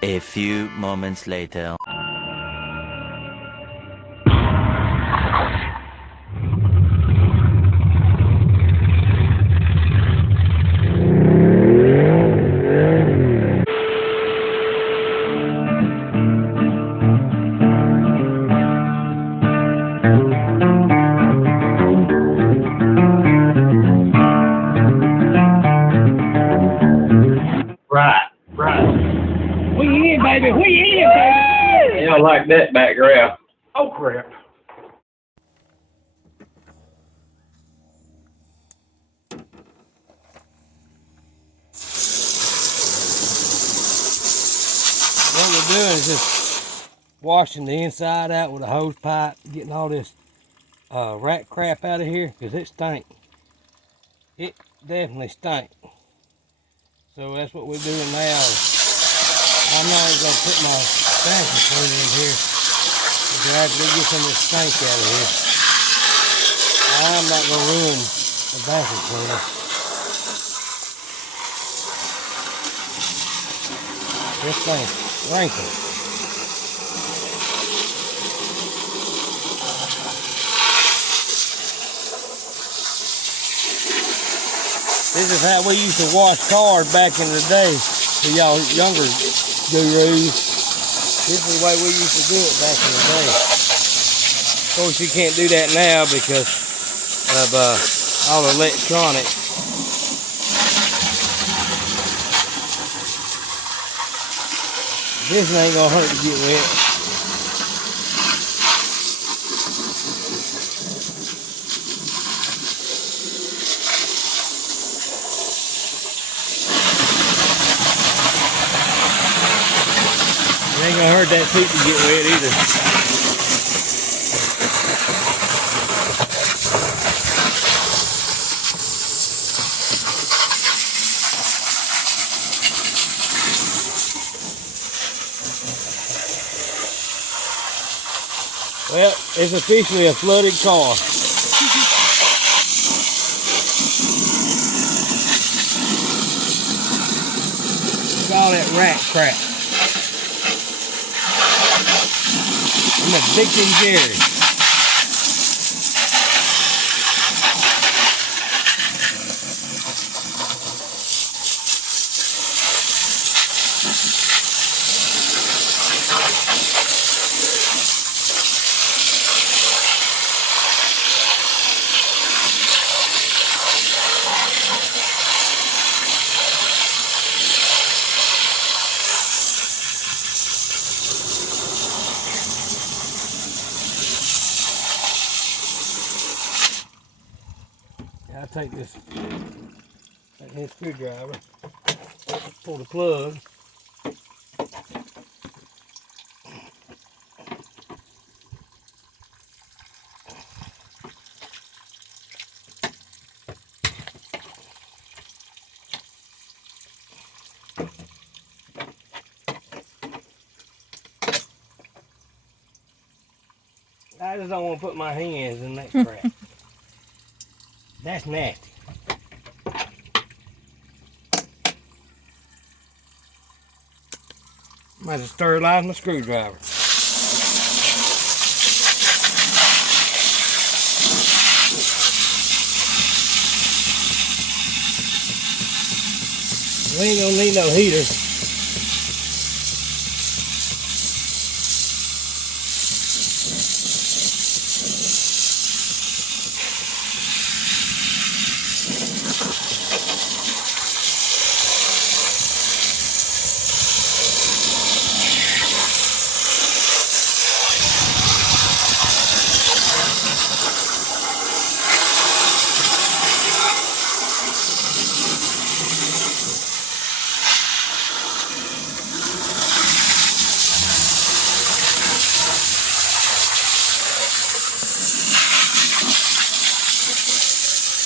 A few moments later. We in, baby. We in, baby. Yeah, I like that background. Oh, crap. What we're doing is just washing the inside out with a hose pipe, getting all this rat crap out of here, because it stink. It definitely stink. So that's what we're doing now. I'm not even going to put my vacuum cleaner in here, because I have to get some of this stink out of here. I'm not going to ruin the vacuum cleaner. This thing's wrinkled. This is how we used to wash cars back in the day. For y'all younger gurus, this is the way we used to do it back in the day. Of course, you can't do that now because of all the electronics. This ain't gonna hurt to get wet. It ain't gonna hurt that tooth to get wet either. Well, it's officially a flooded car. Look at all that rat crap. I'm evicting Jerry. I'll take this screwdriver, pull the plug. I just don't want to put my hands in that crap. That's nasty. Might have sterilized my screwdriver. We ain't gonna need no heater.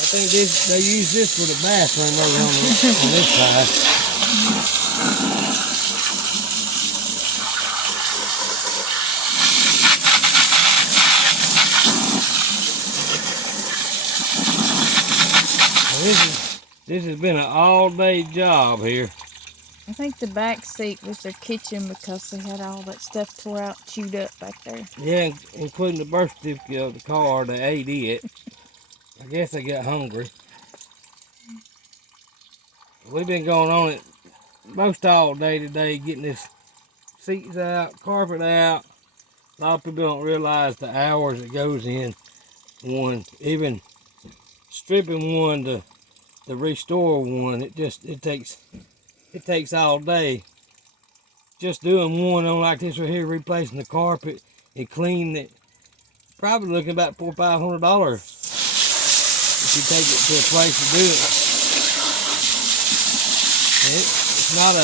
I think they use this for the bathroom over on this side. This has been an all-day job here. I think the back seat was their kitchen because they had all that stuff tore out, chewed up back there. Yeah, including the birth certificate of the car. They ate it. I guess they got hungry. We've been going on it most all day today, getting this seats out, carpet out. A lot of people don't realize the hours it goes in one, even stripping one to restore one. It takes all day. Just doing one on like this right here, replacing the carpet and cleaning it, probably looking about $400 or $500 if you take it to a place to do it. It's not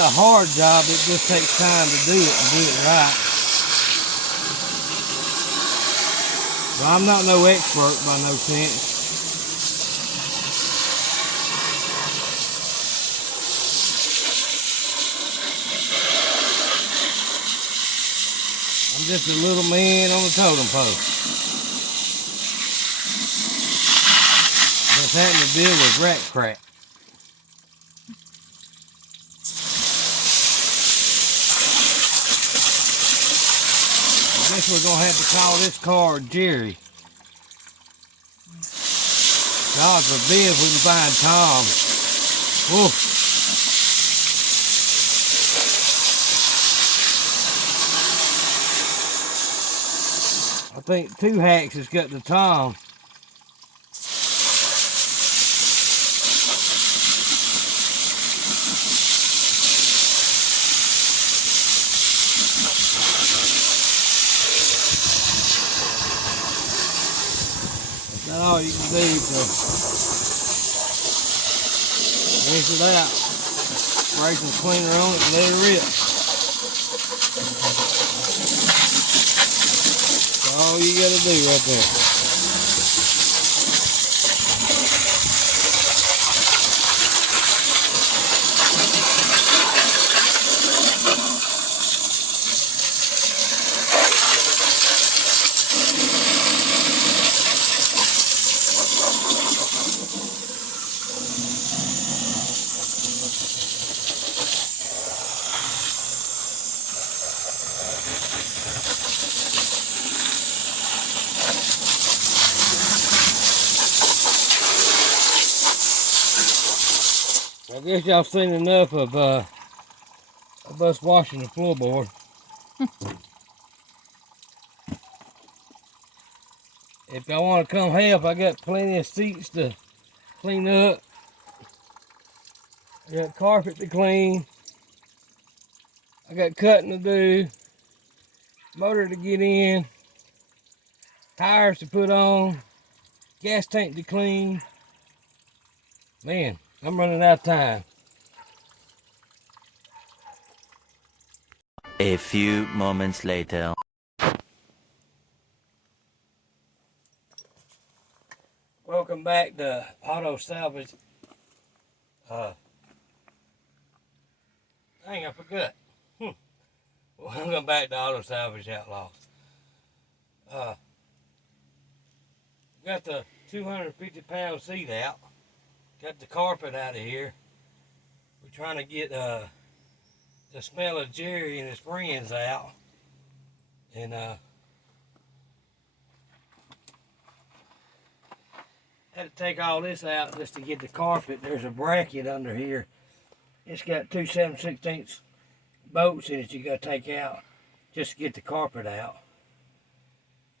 a hard job. It just takes time to do it and do it right. Well, I'm not no expert by no sense. I'm just a little man on the totem pole. Just having to deal with rat crap. I guess we're gonna have to call this car Jerry. God forbid if we can find Tom. Whoa. I think 2 hacks has got the Tom. That's all you can do to rinse it out. Spray some cleaner on it and let it rip. That's all you gotta do right there. I guess y'all seen enough of us washing the floorboard. If y'all want to come help, I got plenty of seats to clean up. I got carpet to clean. I got cutting to do. Motor to get in. Tires to put on. Gas tank to clean. Man, I'm running out of time. A few moments later. Welcome back to Auto Salvage. Dang, I forgot. Welcome back to Auto Salvage Outlaws. Got the 250-pound seat out. Got the carpet out of here. We're trying to get the smell of Jerry and his friends out. And had to take all this out just to get the carpet. There's a bracket under here. It's got 2 7/16 bolts in it you got to take out just to get the carpet out.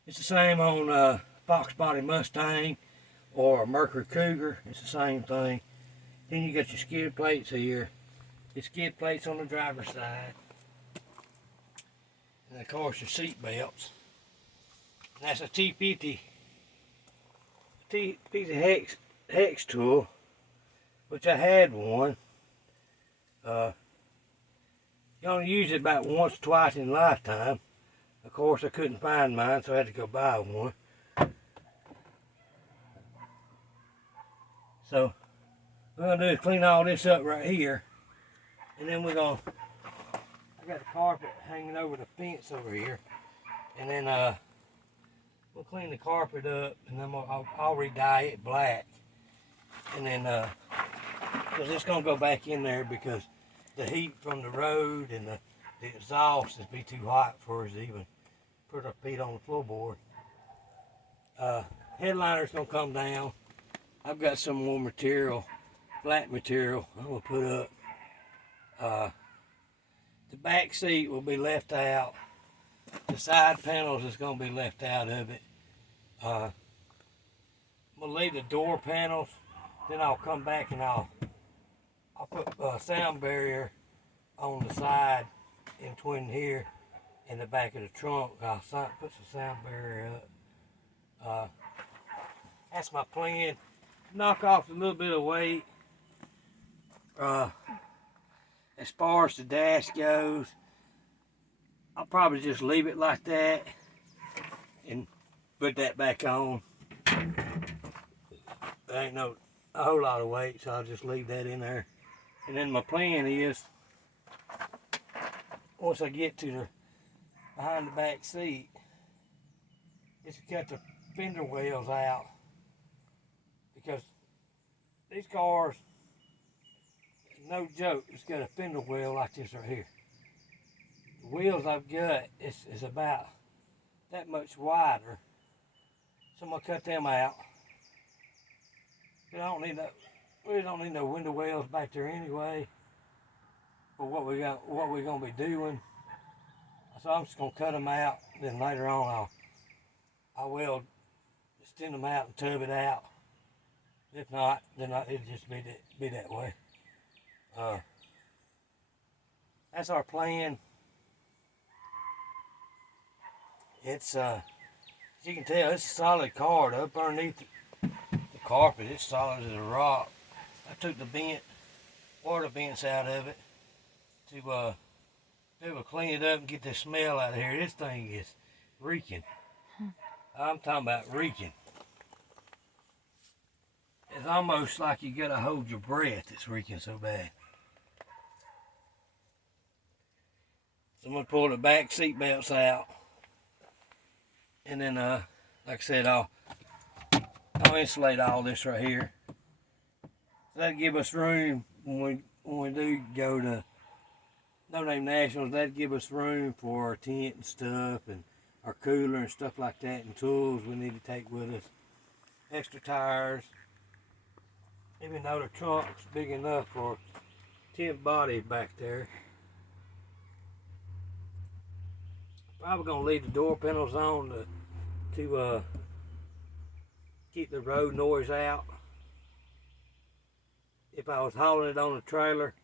It's the same on Fox Body Mustang or a Mercury Cougar. It's the same thing. Then you got your skid plates here. Your skid plates on the driver's side. And of course your seat belts. And that's a T50 piece of hex tool, which I had one. You only use it about once or twice in a lifetime. Of course I couldn't find mine, so I had to go buy one. So what we're gonna do is clean all this up right here, and then I got the carpet hanging over the fence over here, and then we'll clean the carpet up, and then I'll re-dye it black, and then because it's going to go back in there because the heat from the road and the exhaust would be too hot for us to even put our feet on the floorboard. Headliner's going to come down. I've got some more material, flat material, I'm going to put up. The back seat will be left out. The side panels is going to be left out of it. I'm going to leave the door panels. Then I'll come back and I'll put a sound barrier on the side in between here and the back of the trunk. I'll put some sound barrier up. That's my plan. Knock off a little bit of weight. As far as the dash goes, I'll probably just leave it like that and put that back on. There ain't a whole lot of weight, so I'll just leave that in there. And then my plan is, once I get to the behind the back seat, is to cut the fender wells out, because these cars, no joke, it's got a fender well like this right here. The wheels I've got is about that much wider, so I'm gonna cut them out. We don't need no window wells back there anyway. For what we're gonna be doing, so I'm just gonna cut them out. Then later on, I will extend them out and tub it out. If not, then it'll just be that way. That's our plan. It's as you can tell, it's a solid car. Up underneath the carpet, it's solid as a rock. I took the water vents out of it to be able to clean it up and get the smell out of here. This thing is reeking. I'm talking about reeking. It's almost like you gotta hold your breath. It's reeking so bad. So I'm gonna pull the back seat belts out, and then like I said, I'll insulate all this right here. That'll give us room when we do go to No Name Nationals. That'll give us room for our tent and stuff, and our cooler and stuff like that, and tools we need to take with us. Extra tires. Even though the trunk's big enough for 10 bodies back there. Probably gonna leave the door panels on to keep the road noise out. If I was hauling it on a trailer,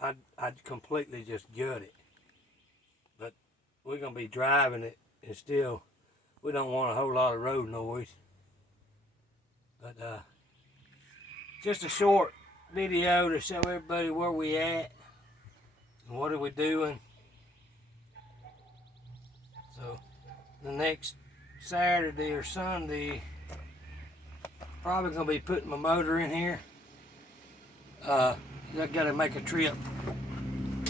I'd completely just gut it. But we're gonna be driving it, and still, we don't want a whole lot of road noise. But just a short video to show everybody where we at and what are we doing. So the next Saturday or Sunday, probably gonna be putting my motor in here. I gotta make a trip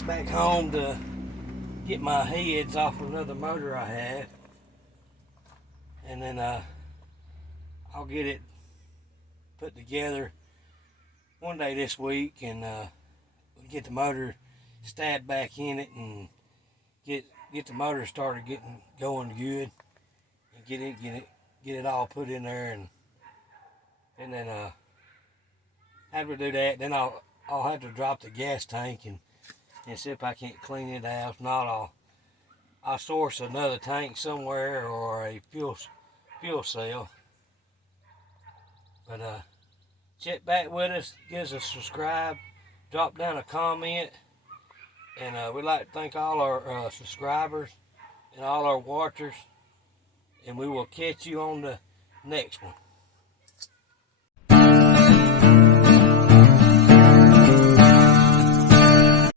back home to get my heads off another motor I have, and then I'll get it put together one day this week, and get the motor stabbed back in it, and get the motor started going good, and get it all put in there, and then after we do that, then I'll have to drop the gas tank and see if I can't clean it out. If not, I'll source another tank somewhere or a fuel cell. But check back with us, give us a subscribe, drop down a comment, and we'd like to thank all our subscribers and all our watchers, and we will catch you on the next one.